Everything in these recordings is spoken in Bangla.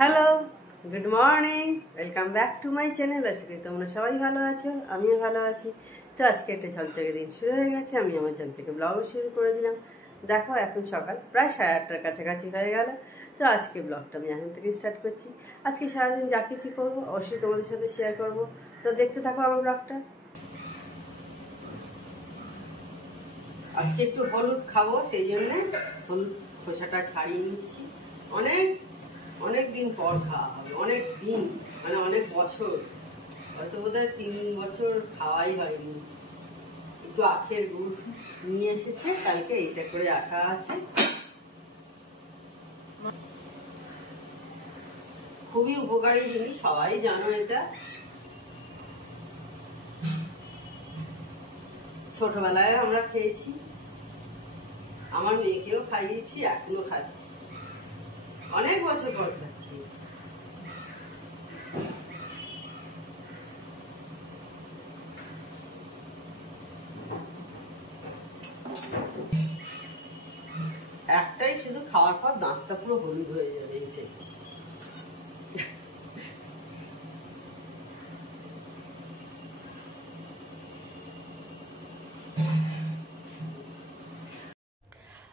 Hello, good morning, welcome back to my channel. আশা করি তোমরা সবাই ভালো আছো, আমিও ভালো আছি। তো আজকে একটা ঝকঝকে দিন শুরু হয়ে গেছে, আমি আমার ঝকঝকে ব্লগও শুরু করে দিলাম। দেখো এখন সকাল প্রায় 8:30টার কাছাকাছি হয়ে গেল। তো আজকে ব্লগটা আমি এখন থেকে স্টার্ট করছি। আজকে সারাদিন যা কিছু করবো অবশ্যই তোমাদের সাথে শেয়ার করবো, তো দেখতে থাকো আমার ব্লগটা। আজকে একটু হলুদ খাবো, সেই জন্য হলুদ খোসাটা ছাড়িয়ে নিচ্ছি। অনেক দিন পর খাওয়া হবে, অনেক দিন মানে অনেক বছর, হয়তো বোধহয় 3 বছর খাওয়াই হয়নি। একটু আখের গুড় নিয়ে এসেছে কালকে, এইটা করে রাখা আছে। খুবই উপকারী জিনিস, সবাই জানো এটা। ছোটবেলায় আমরা খেয়েছি, আমার মেয়েকেও খাইয়েছি, এখনো খাচ্ছি, অনেক বছর পর খাচ্ছি। একটাই শুধু খাওয়ার পর দাঁতটা পুরো হলুদ হয়ে যাবে, এইটাই।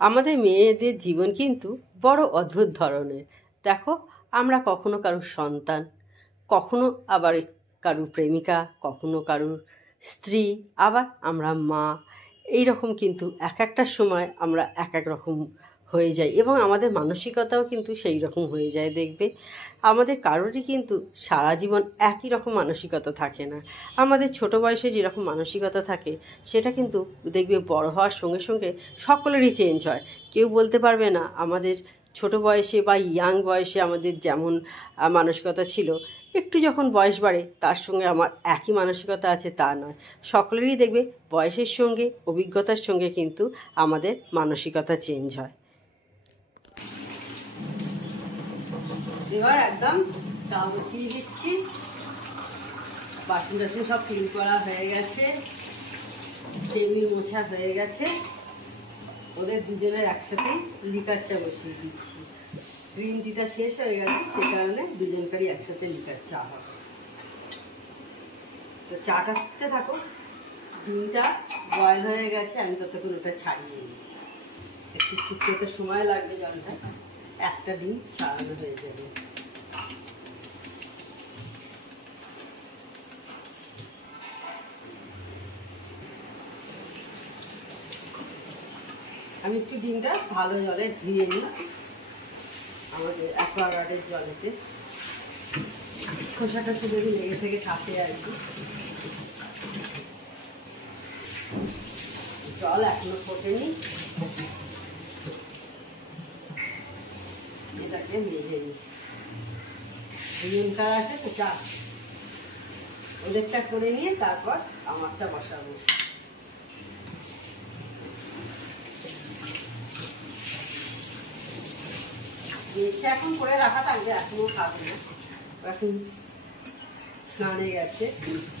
আমাদের মেয়েদের জীবন কিন্তু বড় অদ্ভুত ধরনের। দেখো, আমরা কখনো কারুর সন্তান, কখনো আবার কারুর প্রেমিকা, কখনো কারুর স্ত্রী, আবার আমরা মা। এই রকম কিন্তু এক একটা সময় আমরা এক এক রকম হয়ে যাই, এবং আমাদের মানসিকতাও কিন্তু সেই রকম হয়ে যায়। দেখবে আমাদের কারোরই কিন্তু সারা জীবন একই রকম মানসিকতা থাকে না। আমাদের ছোট বয়সে যেরকম মানসিকতা থাকে সেটা কিন্তু দেখবে বড় হওয়ার সঙ্গে সঙ্গে সকলেরই চেঞ্জ হয়। কেউ বলতে পারবে না আমাদের ছোট বয়সে বা ইয়াং বয়সে আমাদের যেমন মানসিকতা ছিল, একটু যখন বয়স বাড়ে তার সঙ্গে আমার একই মানসিকতা আছে তা নয়। সকলেরই দেখবে বয়সের সঙ্গে অভিজ্ঞতার সঙ্গে কিন্তু আমাদের মানসিকতা চেঞ্জ হয়। এবার একদম চা বসিয়ে দিচ্ছি। বাসন টাসন সব ক্লিন করা হয়ে গেছে, টেবিল মোছা হয়ে গেছে। ওদের দুজনের একসাথেই লিকার চা বসিয়ে দিচ্ছি। গ্রিন টিটা শেষ হয়ে গেছে, সে কারণে দুজনকারই একসাথে লিকার চা হবে। তো চাটা ফুটতে থাকো, ডিমটা বয়েল হয়ে গেছে, আমি ততক্ষণ ওটা ছাড়িয়ে নিই। একটু ফুটতে তো সময় লাগবে, জলটা একটা ডিম ছাড়ানো হয়ে যাবে। আমি একটু ডিমটা ভালো জলে ধুয়ে নিই, আমাদের অ্যাকোয়াগার্ডের জলেতে। খোসাটা শুধু লেগে থেকে থাকে আর কি। জল এখনো ফোটেনি, এটাকে মেজে নিই। দুজনকার আছে তো চা, ওদেরটা করে নিয়ে তারপর আমারটা বসাবো। মেয়েটা এখন করে রাখা থাকবে, এখনো খাবে না, এখন স্নানে গেছে,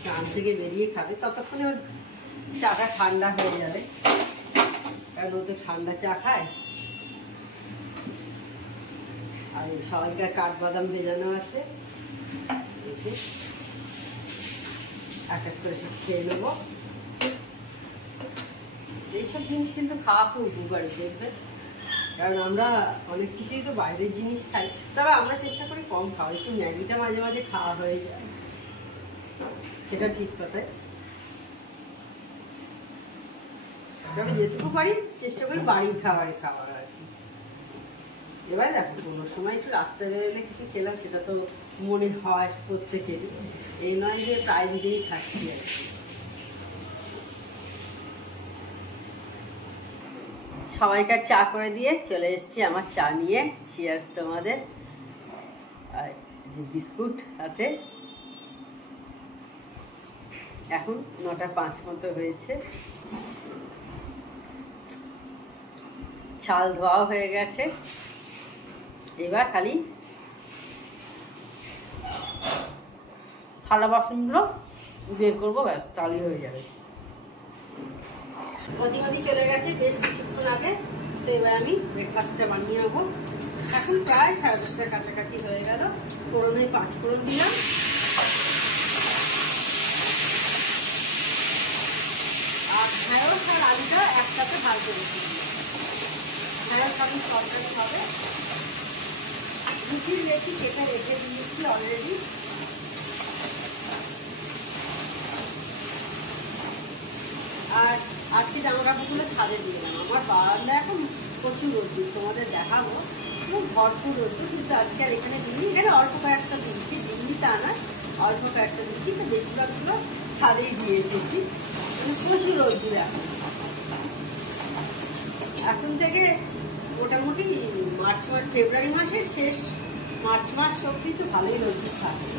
স্নান থেকে বেরিয়ে খাবে। ততক্ষণে ওর চাটা ঠান্ডা হয়ে যাবে, কারণ ও তো ঠান্ডা চা খায়। আর সবাইকার কাঠবাদাম ভেজানো আছে, এক এক করে সব খেয়ে নেবো। এইসব জিনিস কিন্তু খাওয়া খুব উপকারী, দেখবে। কারণ আমরা অনেক কিছুই তো বাইরের জিনিস খাই, তবে আমরা চেষ্টা করি কম খাওয়া। একটু ম্যাগিটা মাঝে মাঝে খাওয়া হয়ে যায়, এটা ঠিক কথাই। তবে যেটুকু পারি চেষ্টা করি বাড়ির খাবার খাওয়ার আর কি। এবার দেখো, কোনো সময় একটু রাস্তায় বেরোলে কিছু খেলাম, সেটা তো মনে হয় প্রত্যেকেরই, এই নয় যে প্রায় দিকেই খাচ্ছি আর কি। সবাইকার চা করে দিয়ে চলে এসেছি আমার চা নিয়ে। চিয়ার্স তোমাদের। আর যে বিস্কুট হাতে, এখন 9:05 মতো হয়েছে। চাল ধোয়া হয়ে গেছে, এবার খালি থালা বাসনগুলো বের করবো, ব্যাস তাহলেই হয়ে যাবে। প্রতিমাদি চলে গেছে বেশ কিছুক্ষণ আগে, তো এবার আমি ব্রেকফাস্টটা বানিয়ে নেবো। এখন প্রায় 10:30টার কাছাকাছি হয়ে গেল। ফোড়নে 5 ফোড়ন দিলাম, আর ঢেঁড়স আর আলুটা একসাথে ভাজতে দিচ্ছি। ঢেঁড়স আলু তরকারি হবে। রুটির লেচি কেটে রেখে দিয়েছি অলরেডি। আর আজকে জামা কাপড়গুলো ছাদে দিয়ে দিলাম। আমার বারান্দা এখন প্রচুর রোদ্দুর, তোমাদের দেখাবো, খুব ভরপুর রোদ্দুর। কিন্তু আজকে আর এখানে দিইনি, এখানে অল্প কয়েকটা দিয়েছি, দিইনি তা না, অল্প কয়েকটা দিচ্ছি। তো বেশিরভাগগুলো ছাদেই দিয়ে এসেছি। প্রচুর রোদ্দুর এখন থেকে মোটামুটি ফেব্রুয়ারি মাসের শেষ, মার্চ মাস অবধি তো ভালোই রোদ্দুর থাকবে।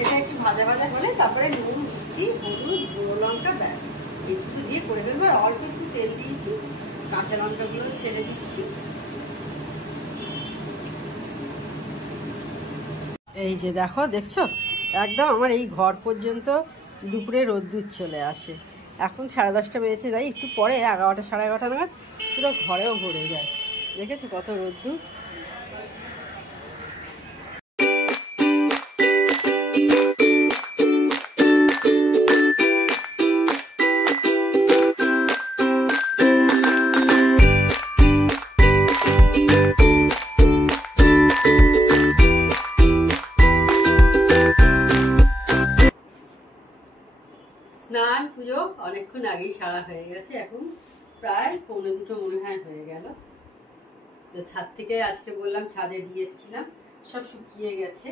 এটা একটু ভাজা ভাজা হলে তারপরে নুন, মিষ্টি, হলুদ, গুঁড়ো লঙ্কা, ব্যাস একটু দিয়ে করে দেবো। আর অল্প একটু তেল দিয়েছি, কাঁচা লঙ্কাগুলো ছেড়ে দিচ্ছি। এই যে দেখো, দেখছো একদম আমার এই ঘর পর্যন্ত দুপুরে রোদ্দুর চলে আসে। এখন 10:30 বেজেছে, তাই একটু পরে 11টা 11:30 নাগাদ পুরো ঘরেও ভরে যায়। দেখেছো কত রোদ্দুর। স্নান পুজো অনেকক্ষণ আগেই সারা হয়ে গেছে, এখন প্রায় 1:45 মনে হয় হয়ে গেল। তো ছাদ থেকে আজকে বললাম ছাদে দিয়ে এসেছিলাম, সব শুকিয়ে গেছে।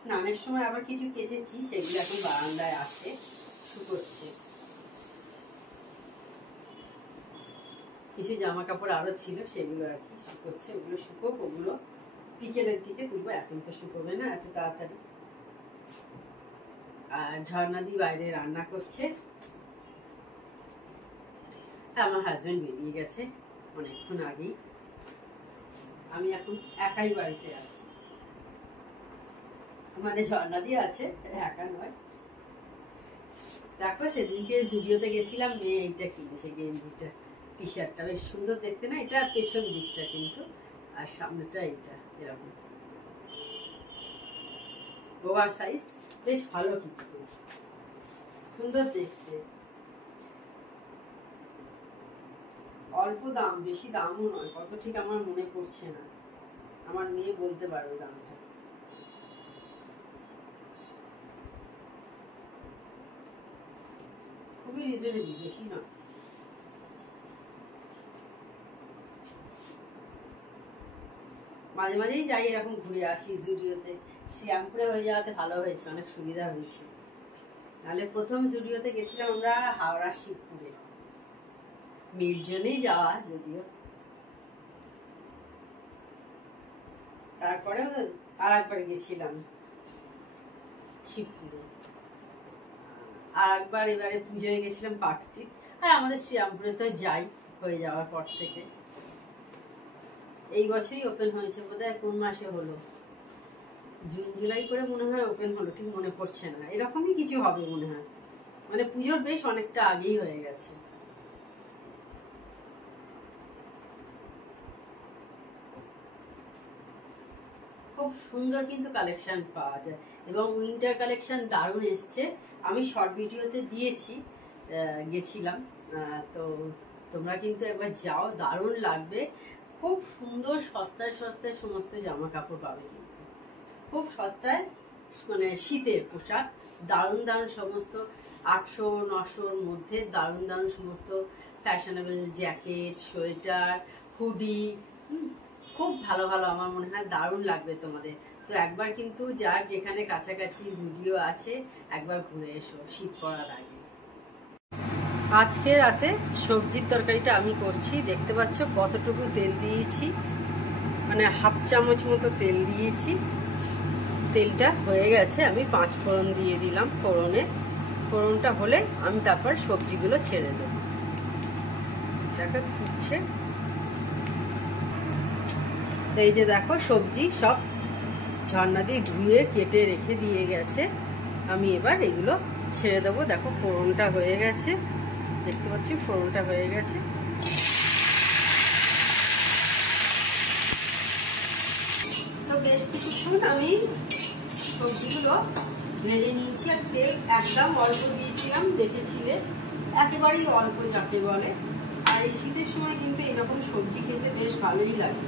স্নানের সময় আবার কিছু কেচেছি, সেগুলো এখন বারান্দায় আসে, শুকোচ্ছে। কিছু জামা কাপড় আরো ছিল, সেগুলো আর কি শুকোচ্ছে। ওগুলো শুকোক, ওগুলো বিকেলের দিকে তুলবো, এখন তো শুকোবে না এত তাড়াতাড়ি। আর ঝর্ণাদি বাইরে রান্না করছে। আমার হাজবেন্ড বেরিয়ে গেছে অনেকক্ষণ আগেই। আমি এখন একাই বাড়িতে আছি, মানে ঝর্ণাদি আছে, একা নয়। দেখো সেদিনকে জুডিওতে গেছিলাম, মেয়ে এইটা কিনেছে, গেঞ্জিটা, টি শার্টটা বেশ সুন্দর দেখতে না? এটা পেছন দিকটা কিন্তু, আর সামনেটা এইটা এরকম ওভার সাইজ, বেশ ভালো কিন্তু, সুন্দর দেখতে। অল্প দাম, বেশি দামও নয়, কত ঠিক আমার মনে পড়ছে না, আমার মেয়ে বলতে পারবে দামটা। খুবই রিজনেবল, বেশি নয়। মাঝে মাঝেই যাই এরকম ঘুরে আসি জুডিওতে। শ্রীরামপুরে হয়ে যাওয়াতে ভালো হয়েছে, অনেক সুবিধা হয়েছে। নাহলে প্রথম জুডিওতে গেছিলাম আমরা হাওড়া শিবপুরে, মেয়ের জন্যই যাওয়া যদিও। তারপরে আর একবার গেছিলাম শিবপুরে, আর একবার এবারে পুজোয় গেছিলাম পার্ক স্ট্রিট। আর আমাদের শ্রীরামপুরে তো যাই হয়ে যাওয়ার পর থেকে। এই বছরই ওপেন হয়েছে বোধহয়, কোন মাসে হলো, জুন জুলাই করে মনে হয় ওপেন হলো, ঠিক মনে পড়ছে না। এরকমই কিছু হবে মনে হয়, মানে পুজোর বেশ অনেকটা আগেই হয়ে গেছে। খুব সুন্দর কিন্তু কালেকশন পাওয়া যায়, এবং উইন্টার কালেকশন দারুণ এসছে। আমি শর্ট ভিডিওতে দিয়েছি, গেছিলাম, তো তোমরা কিন্তু একবার যাও, দারুণ লাগবে। খুব সুন্দর সস্তায় সস্তায় সমস্ত জামা কাপড় পাবে, কিন্তু খুব সস্তায়, মানে শীতের পোশাক দারুণ দারুণ সমস্ত, 800-900-র মধ্যে দারুণ দারুণ সমস্ত ফ্যাশনেবল জ্যাকেট, সোয়েটার, হুডি, খুব ভালো ভালো, আমার মনে হয় দারুণ লাগবে তোমাদের। তো একবার কিন্তু যার যেখানে কাছাকাছি জুডিও আছে একবার ঘুরে এসো শীত পড়ার আগে। আজকে রাতে সবজির তরকারিটা আমি করছি, দেখতে পাচ্ছ কতটুকু তেল দিয়েছি, মানে 1/2 চামচ মতো তেল দিয়েছি। তেলটা হয়ে গেছে, আমি 5 ফোড়ন দিয়ে দিলাম। ফোড়নটা হলে আমি তারপর সবজিগুলো ছেড়ে দেবো। দেখো ফুটছে, এই যে দেখো সবজি সব ঝর্ণা দিয়ে ধুয়ে কেটে রেখে দিয়ে গেছে। আমি এবার এগুলো ছেড়ে দেবো। দেখো ফোড়নটা হয়ে গেছে, দেখতে পাচ্ছি ফোড়নটা হয়ে গেছে। তো বেশ কিছুক্ষণ আমি সবজিগুলো ভেজে নিয়েছি, আর তেল একদম অল্প দিয়েছিলাম, দেখেছিলে, একেবারেই অল্প যাকে বলে। আর এই শীতের সময় কিন্তু এরকম সবজি খেতে বেশ ভালোই লাগে,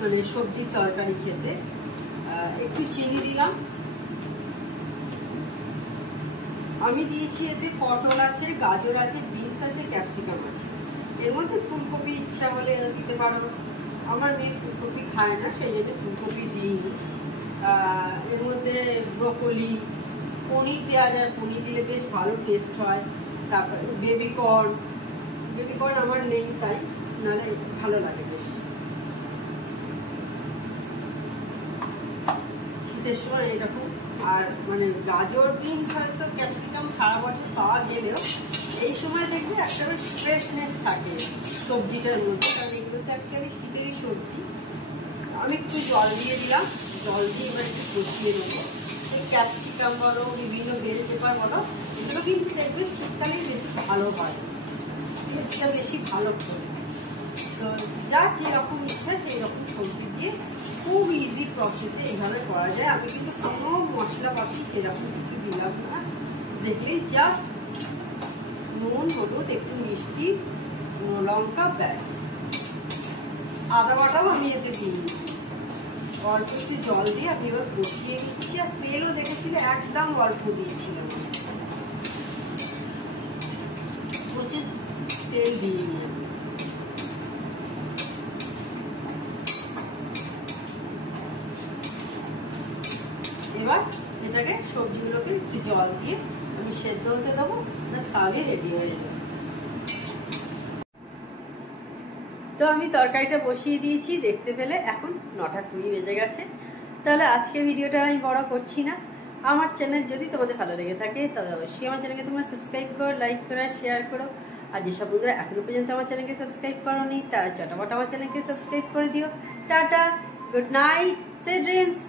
মানে সবজির তরকারি খেতে। একটু চিনি দিলাম, আমি দিয়েছি এতে পটল আছে, গাজর আছে, বিনস আছে, ক্যাপসিকাম আছে। এর মধ্যে ফুলকপি ইচ্ছা হলে দিতে পারো, আমার মেয়ে ফুলকপি খায় না, সেই জন্য ফুলকপি দিইনি। এর মধ্যে ব্রোকলি, পনির দেওয়া যায়, পনির দিলে বেশ ভালো টেস্ট হয়। তারপরে বেবিকর্ন আমার নেই, তাই নাহলে ভালো লাগে বেশ। শীতের সময় এরকম, আর মানে গাজর, বিনস, হয়তো ক্যাপসিকাম সারা বছর পাওয়া গেলেও এই সময় দেখবে একটা বেশ ফ্রেশনেস থাকে সবজিটার মধ্যে, কারণ এগুলো তো অ্যাকচুয়ালি শীতেরই সবজি। আমি একটু জল দিয়ে দিলাম, জল দিয়ে এবার একটু কষিয়ে নেবো। এই ক্যাপসিকাম বলো, বিভিন্ন বেল পেপার বলো, এগুলো কিন্তু দেখবে শীতকালে বেশি ভালো হয়, টেস্টটা বেশি ভালো করে। তো যার যেরকম ইচ্ছা সেই রকম সবজি দিয়ে খুব ইজি প্রসেসে এইভাবে করা যায়। আমি কিন্তু কোনো মশলাপাতি সেরকম কিছু দিলাম না, দেখলেই জাস্ট নুন, হলুদ, একটু মিষ্টি, লঙ্কা, ব্যাস। আদা বাটাও আমি এতে দিই, অল্প একটু জল দিয়ে আমি এবার কষিয়ে নিচ্ছি। আর তেলও দেখেছিলে একদম অল্প দিয়েছিলাম, প্রচুর তেল দিইনি আমি। এবার এটাকে সবজিগুলোকে একটু জল দিয়ে আমি সেদ্ধ হতে দেবো, তাহলে রেডি হয়ে যাবে। তো আমি তরকারিটা বসিয়ে দিয়েছি, দেখতে পেলে এখন 9:20 বেজে গেছে। তাহলে আজকে ভিডিওটা আমি বড় করছি না। আমার চ্যানেল যদি তোমাদের ভালো লেগে থাকে তবে অবশ্যই আমার চ্যানেলকে তোমরা সাবস্ক্রাইব করো, লাইক করো, শেয়ার করো। আর যেসব বন্ধুরা এখনো পর্যন্ত আমার চ্যানেলকে সাবস্ক্রাইব করোনি তারা চটাপট আমার চ্যানেলকে সাবস্ক্রাইব করে দিও। Tata, good night, sweet dreams.